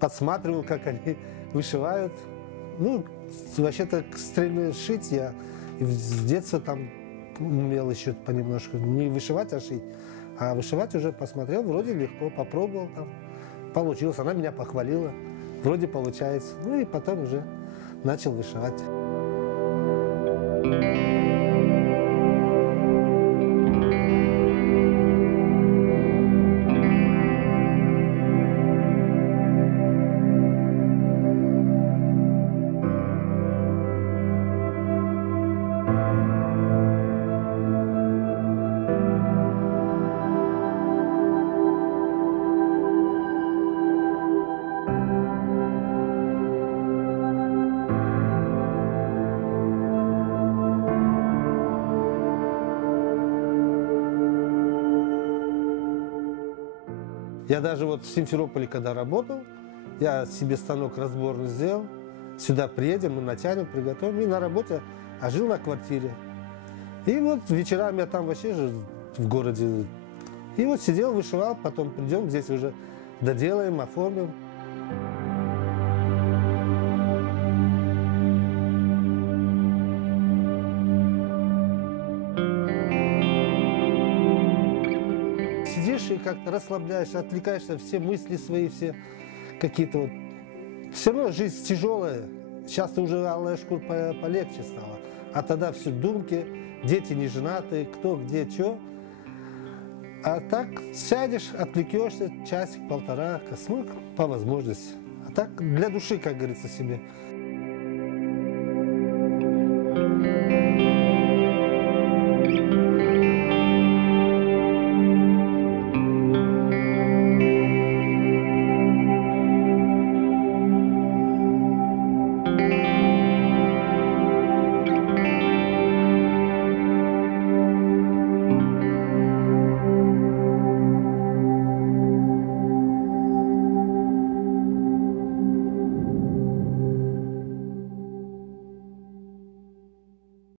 подсматривал, как они вышивают. Ну, вообще-то шить я с детства там умел еще понемножку. Не вышивать, а шить. А вышивать уже посмотрел, вроде легко, попробовал там. Получилось, она меня похвалила. Вроде получается. Ну и потом уже начал вышивать. Я даже вот в Симферополе, когда работал, я себе станок разборный сделал. Сюда приедем, мы натянем, приготовим. И на работе, а жил на квартире. И вот вечерами я там вообще же в городе. И вот сидел, вышивал, потом придем, здесь уже доделаем, оформим. Сидишь и как-то расслабляешься, отвлекаешься, все мысли свои, все какие-то вот. Все равно жизнь тяжелая. Сейчас уже алая шкура полегче стало. А тогда все думки, дети не женатые, кто, где, что. А так сядешь, отвлекешься, часик, полтора, ну, по возможности. А так для души, как говорится, себе.